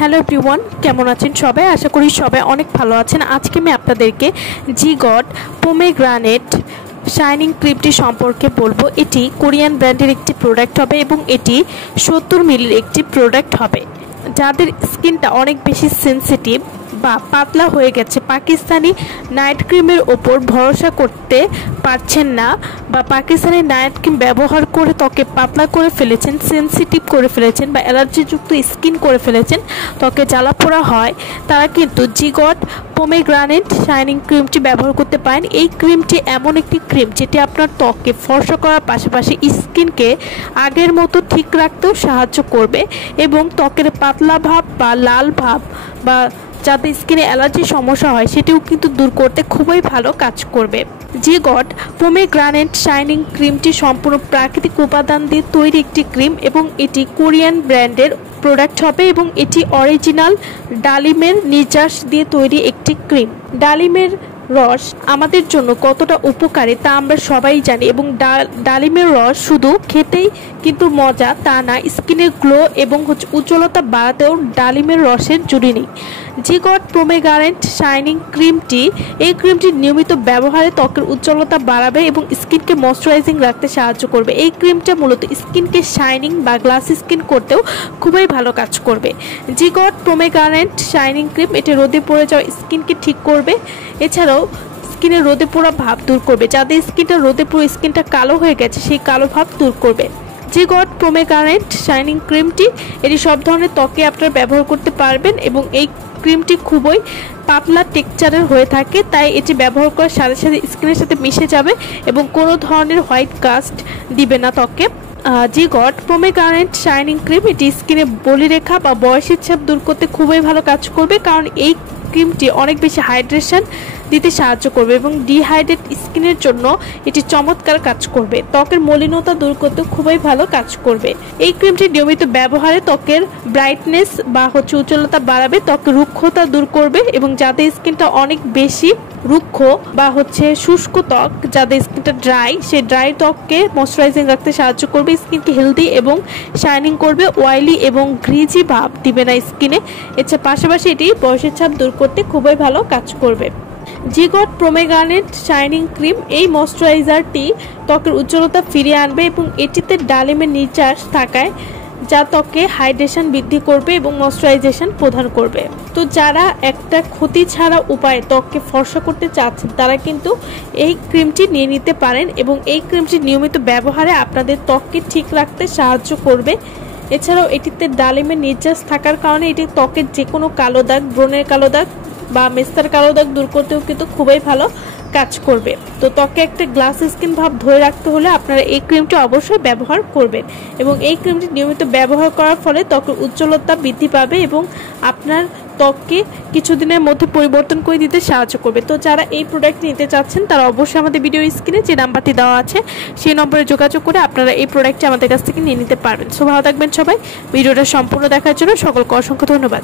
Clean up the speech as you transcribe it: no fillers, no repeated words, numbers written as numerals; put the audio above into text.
Hello everyone, কেমন আছেন সবাই? আশা করি সবাই অনেক ভালো আছেন। আজকে আমি আপনাদেরকে জিগট পোমেগ্রানেট শাইনিং ক্রিমটি সম্পর্কে বলবো। এটি কোরিয়ান ব্র্যান্ডের একটি প্রোডাক্ট হবে এবং এটি 70 মিলির একটি প্রোডাক্ট হবে। যাদের স্কিনটা অনেক বেশি সেনসিটিভ বা পাতলা হয়ে গেছে, পাকিস্তানি নাইট ক্রিমের ওপর ভরসা করতে পারছেন না, বা পাকিস্তানি নাইট ক্রিম ব্যবহার করে ত্বকে পাতলা করে ফেলেছেন, সেনসিটিভ করে ফেলেছেন বা অ্যালার্জিযুক্ত স্কিন করে ফেলেছেন, ত্বকে জ্বালাপোড়া হয়, তারা কিন্তু জিগট পোমেগ্রানেট শাইনিং ক্রিমটি ব্যবহার করতে পারেন। এই ক্রিমটি এমন একটি ক্রিম যেটি আপনার ত্বককে ফর্সা করার পাশাপাশি স্কিনকে আগের মতো ঠিক রাখতেও সাহায্য করবে এবং ত্বকের পাতলা ভাব বা লাল ভাব বা যাতে স্কিনে অ্যালার্জির সমস্যা হয় সেটিও কিন্তু দূর করতে খুবই ভালো কাজ করবে। জিগট পোমেগ্রানেট শাইনিং ক্রিমটি সম্পূর্ণ প্রাকৃতিক উপাদান দিয়ে তৈরি একটি ক্রিম এবং এটি কোরিয়ান ব্র্যান্ডের প্রোডাক্ট হবে এবং এটি অরিজিনাল ডালিমের নির্যাস দিয়ে তৈরি একটি ক্রিম। ডালিমের রস আমাদের জন্য কতটা উপকারী তা আমরা সবাই জানি এবং ডালিমের রস শুধু খেতেই কিন্তু মজা তা না, স্কিনের গ্লো এবং উজ্জ্বলতা বাড়াতেও ডালিমের রসের জুড়ি নেই। জিগট পোমেগ্রানেট শাইনিং ক্রিমটি নিয়মিত ব্যবহারে ত্বকের উজ্জ্বলতা বাড়াবে এবং স্কিনকে ময়শ্চারাইজিং রাখতে সাহায্য করবে। এই ক্রিমটা মূলত স্কিনকে শাইনিং বা গ্লাসি স্কিন করতেও খুবই ভালো কাজ করবে। জিগট পোমেগ্রানেট শাইনিং ক্রিম এটি রোদে পড়ে যাওয়া স্কিনকে ঠিক করবে, এছাড়াও স্কিনের রোদে পোড়া ভাব দূর করবে। যাদের স্কিনটা রোদে পুরো স্কিনটা কালো হয়ে গেছে সেই কালো ভাব দূর করবে। জিগট পোমেগ্রানেট শাইনিং ক্রিমটি এটি সব ধরনের ত্বকে আপনারা ব্যবহার করতে পারবেন এবং এই ক্রিমটি খুবই পাতলা টেক্সচারের হয়ে থাকে, তাই এটি ব্যবহার করার সাথে সাথে স্কিনের সাথে মিশে যাবে এবং কোনো ধরনের হোয়াইট কাস্ট দিবে না ত্বকে। জিগট পোমেগ্রানেট শাইনিং ক্রিম এটি স্কিনে বলিরেখা বা বয়সের ছাপ দূর করতে খুবই ভালো কাজ করবে, কারণ এই ক্রিমটি অনেক বেশি হাইড্রেশন দিতে সাহায্য করবে এবং ডিহাইড্রেট স্কিনের জন্য এটি চমৎকার কাজ করবে। ত্বকের মলিনতা দূর করতে খুবই ভালো কাজ করবে। এই ক্রিমটি নিয়মিত ব্যবহারে ত্বকের ব্রাইটনেস বা উজ্জ্বলতা বাড়াবে, ত্বকের রুক্ষতা দূর করবে এবং যাদের স্কিনটা অনেক বেশি রুক্ষ বা শুষ্ক ত্বক, যাদের স্কিনটা ড্রাই, সেই ড্রাই ত্বককে ময়শ্চারাইজিং রাখতে সাহায্য করবে, স্কিনকে হেলদি এবং শাইনিং করবে, অয়েলি এবং গ্রিজি ভাব দিবে না স্কিনে। এছাড়া পাশাপাশি এটি বয়সের ছাপ দূর করতে খুবই ভালো কাজ করবে। জিগট পোমেগ্রানেট শাইনিং ক্রিম এই ময়শ্চারাইজারটি ত্বকের উজ্জ্বলতা ফিরিয়ে আনবে এবং এটিতে ডালিমের নির্যাস থাকায় যা ত্বকে হাইড্রেশন বৃদ্ধি করবে এবং ময়শ্চারাইজেশন প্রদান করবে। তো যারা একটা ক্ষতি ছাড়া উপায়ে ত্বককে ফর্সা করতে চাচ্ছেন তারা কিন্তু এই ক্রিমটি নিয়ে নিতে পারেন এবং এই ক্রিমটি নিয়মিত ব্যবহারে আপনাদের ত্বককে ঠিক রাখতে সাহায্য করবে। এছাড়াও এটিতে ডালিমের নির্যাস থাকার কারণে এটি ত্বকের যে কোনো কালো দাগ, ব্রণের কালো দাগ বা মেস্তার কালো দাগ দূর করতেও কিন্তু খুবই ভালো কাজ করবে। তো ত্বকে একটা গ্লাস স্কিন ভাব ধরে রাখতে হলে আপনারা এই ক্রিমটি অবশ্যই ব্যবহার করবেন এবং এই ক্রিমটি নিয়মিত ব্যবহার করার ফলে ত্বকের উজ্জ্বলতা বৃদ্ধি পাবে এবং আপনার ত্বককে কিছুদিনের মধ্যে পরিবর্তন করে দিতে সাহায্য করবে। তো যারা এই প্রোডাক্ট নিতে চাচ্ছেন তারা অবশ্যই আমাদের ভিডিও স্ক্রিনে যে নাম্বারটি দেওয়া আছে সেই নম্বরে যোগাযোগ করে আপনারা এই প্রোডাক্টটি আমাদের কাছ থেকে নিয়ে নিতে পারবেন। সো ভালো থাকবেন সবাই। ভিডিওটা সম্পূর্ণ দেখার জন্য সকলকে অসংখ্য ধন্যবাদ।